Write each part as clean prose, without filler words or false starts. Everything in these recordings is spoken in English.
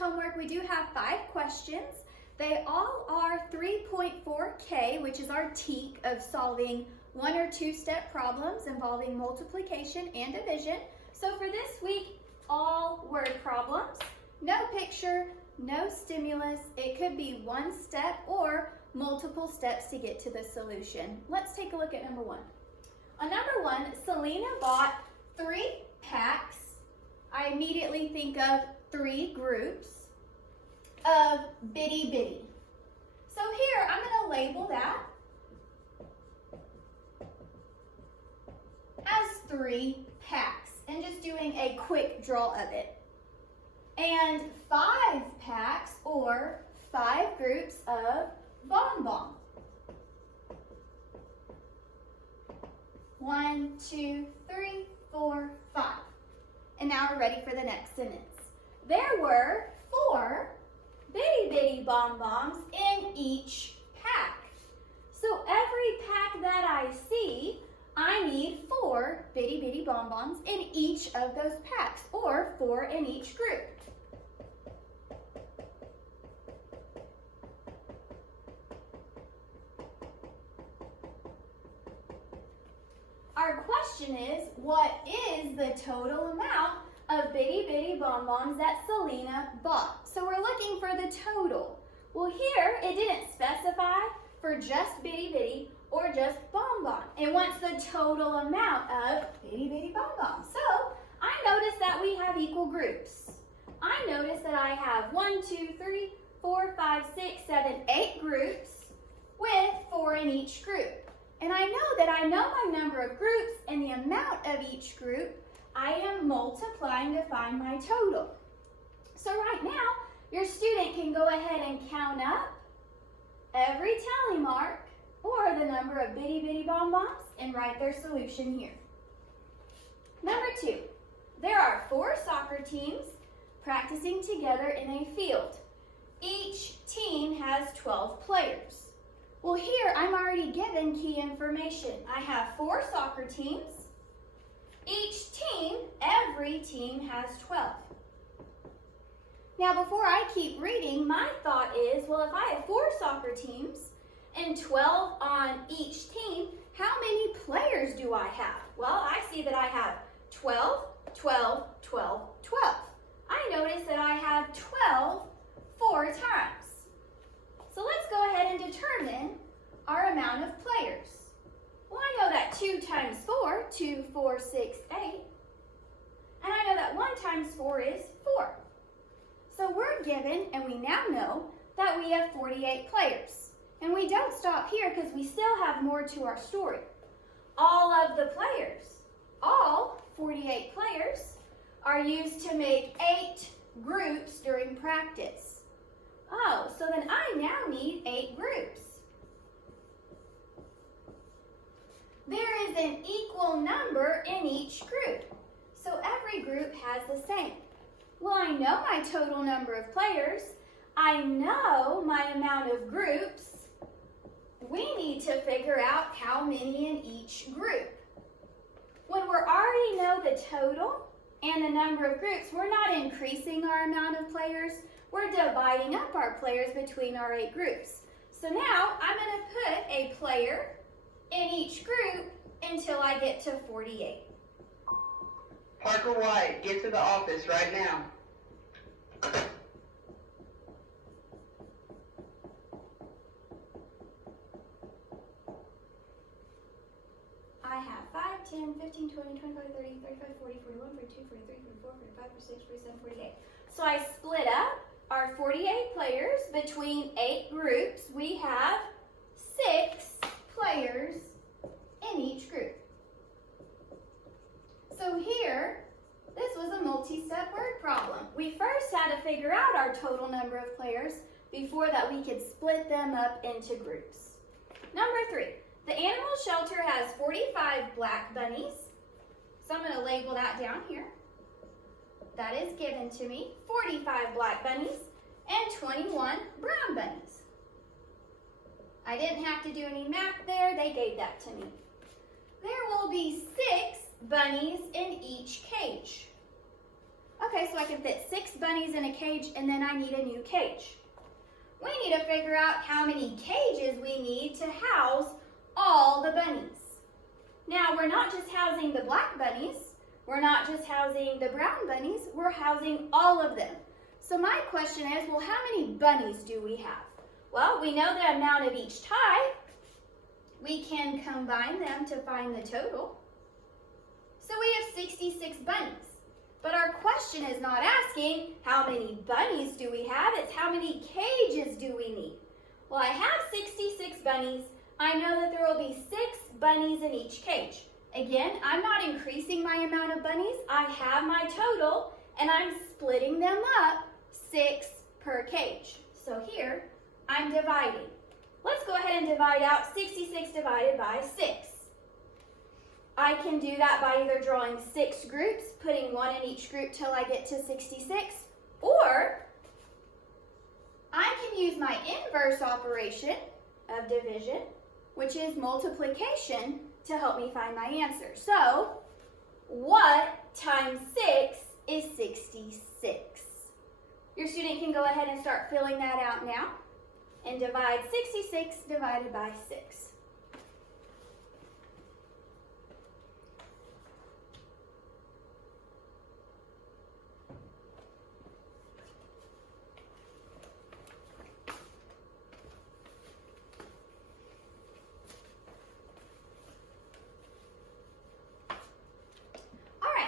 homework, we do have 5 questions. They all are 3.4K, which is our TEK of solving 1 or 2 step problems involving multiplication and division. So for this week, all word problems, no picture, no stimulus. It could be 1 step or multiple steps to get to the solution. Let's take a look at number 1. On number 1, Selena bought 3 packs. I immediately think of 3 groups of bitty bitty. So here, I'm going to label that as 3 packs and just doing a quick draw of it. And 5 packs or 5 groups of bonbon. 1, 2, 3, 4, 5. And now we're ready for the next sentence. There were 4 bitty bitty bonbons in each pack. So every pack that I see, I need 4 bitty bitty bonbons in each of those packs, or 4 in each group. Our question is, what is the total amount of bitty bitty bonbons that Selena bought? So we're looking for the total. Well, here it didn't specify for just bitty bitty or just bonbon. It wants the total amount of bitty bitty bonbons. So I notice that we have equal groups. I notice that I have 1, 2, 3, 4, 5, 6, 7, 8 groups with 4 in each group. And I know that I know my number of groups and the amount of each group. I am multiplying to find my total. So right now, your student can go ahead and count up every tally mark or the number of bitty bitty bonbons and write their solution here. Number 2, there are 4 soccer teams practicing together in a field. Each team has 12 players. Well, here I'm already given key information. I have 4 soccer teams. Each team, every team has 12. Now, before I keep reading, my thought is, well, if I have 4 soccer teams and 12 on each team, how many players do I have? Well, I see that I have 12, 12, 12, 12. I notice that I have 12 4 times. So let's go ahead and determine our amount of players. Well, I know that 2 times 4, 2, 4, 6, 8. And I know that 1 times 4 is 4. So we're given, and we now know, that we have 48 players. And we don't stop here because we still have more to our story. All of the players, all 48 players, are used to make 8 groups during practice. Oh, so then I now need 8 groups. There is an equal number in each group, so every group has the same. Well, I know my total number of players. I know my amount of groups. We need to figure out how many in each group. When we already know the total and the number of groups, we're not increasing our amount of players. We're dividing up our players between our 8 groups. So now I'm going to put a player in each group until I get to 48. Parker White, get to the office right now. I have 5, 10, 15, 20, 25, 30, 35, 40, 41, 42, 43, 44, 45, 46, 47, 48. So I split up our 48 players between 8 groups. We have 6 players in each group. So here, this was a multi-step word problem. We first had to figure out our total number of players before that we could split them up into groups. Number 3, the animal shelter has 45 black bunnies. So I'm going to label that down here. That is given to me. 45 black bunnies and 21 brown bunnies. I didn't have to do any math there. They gave that to me. There will be 6 bunnies in each cage. Okay, Okay, so I can fit 6 bunnies in a cage, and then I need a new cage. We need to figure out how many cages we need to house all the bunnies. Now, we're not just housing the black bunnies. We're not just housing the brown bunnies. We're housing all of them. So my question is, well, how many bunnies do we have? Well, we know the amount of each type. We can combine them to find the total. So we have 66 bunnies. But our question is not asking how many bunnies do we have, it's how many cages do we need. Well, I have 66 bunnies. I know that there will be 6 bunnies in each cage. Again, I'm not increasing my amount of bunnies. I have my total, and I'm splitting them up 6 per cage. So here, I'm dividing. Let's go ahead and divide out 66 divided by 6. I can do that by either drawing 6 groups, putting 1 in each group till I get to 66, or I can use my inverse operation of division, which is multiplication, to help me find my answer. So, what times 6 is 66? Your student can go ahead and start filling that out now and divide 66 divided by 6.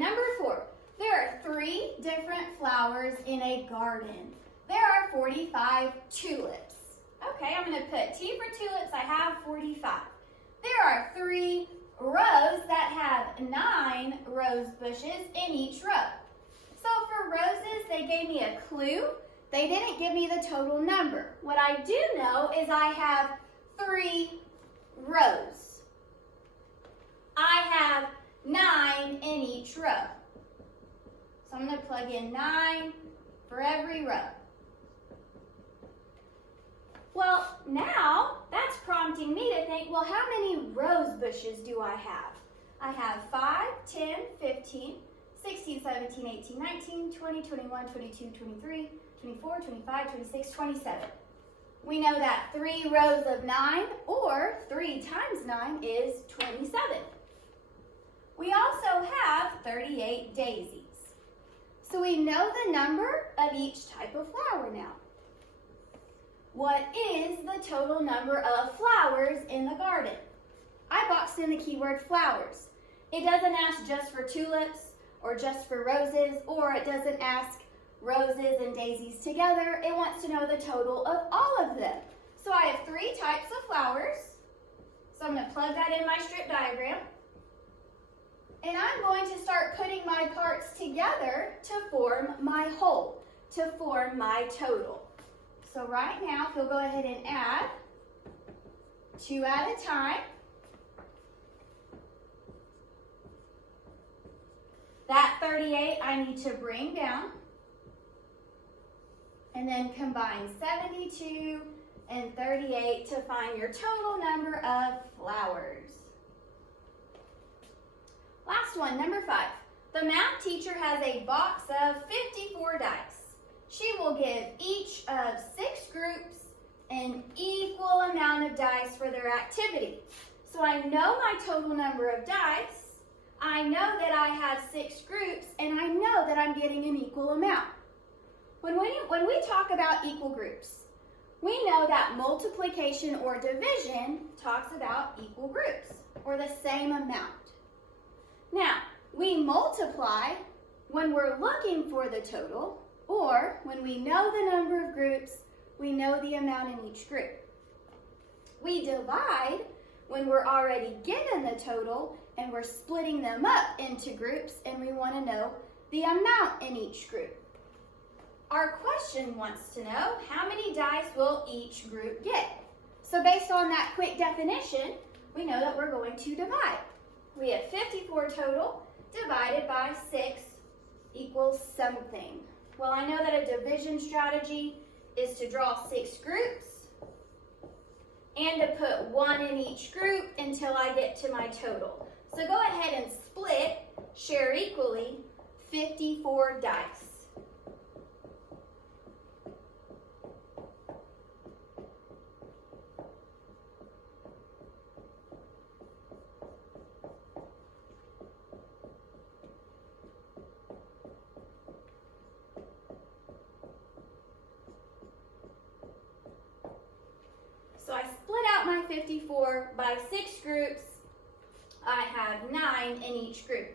Number 4, there are 3 different flowers in a garden. There are 45 tulips. Okay, I'm going to put T for tulips. I have 45. There are 3 rows that have 9 rose bushes in each row. So for roses, they gave me a clue. They didn't give me the total number. What I do know is I have 3 rows. I have 9 in each row. So I'm going to plug in 9 for every row. Well, now that's prompting me to think, well, how many rose bushes do I have? I have 5, 10, 15, 16, 17, 18, 19, 20, 21, 22, 23, 24, 25, 26, 27. We know that 3 rows of 9, or 3 times 9 is 27. We also have 38 daisies. So we know the number of each type of flower now. What is the total number of flowers in the garden? I boxed in the keyword flowers. It doesn't ask just for tulips or just for roses, or it doesn't ask roses and daisies together. It wants to know the total of all of them. So I have 3 types of flowers. So I'm going to plug that in my strip diagram. And I'm going to start putting my parts together to form my whole, to form my total. So right now, if you'll go ahead and add 2 at a time. That 38 I need to bring down. And then combine 72 and 38 to find your total number of flowers. Last one, number 5. The math teacher has a box of 54 dice. She will give each of 6 groups an equal amount of dice for their activity. So I know my total number of dice. I know that I have 6 groups, and I know that I'm getting an equal amount. When we talk about equal groups, we know that multiplication or division talks about equal groups, or the same amount. Now, we multiply when we're looking for the total, or when we know the number of groups, we know the amount in each group. We divide when we're already given the total and we're splitting them up into groups and we want to know the amount in each group. Our question wants to know how many dice will each group get. So based on that quick definition, we know that we're going to divide. We have 54 total divided by 6 equals something. Well, I know that a division strategy is to draw 6 groups and to put 1 in each group until I get to my total. So go ahead and split, share equally, 54 dice. 54 by 6 groups, I have 9 in each group.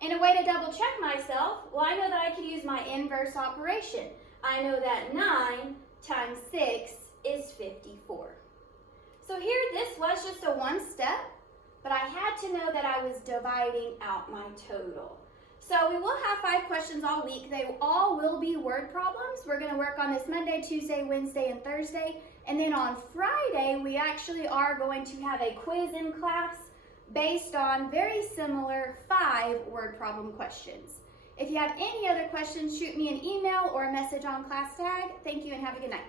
And a way to double check myself, well, I know that I could use my inverse operation. I know that 9 times 6 is 54. So here, this was just a one step, but I had to know that I was dividing out my total. So we will have 5 questions all week. They all will be word problems. We're going to work on this Monday, Tuesday, Wednesday, and Thursday. And then on Friday, we actually are going to have a quiz in class based on very similar 5 word problem questions. If you have any other questions, shoot me an email or a message on ClassTag. Thank you and have a good night.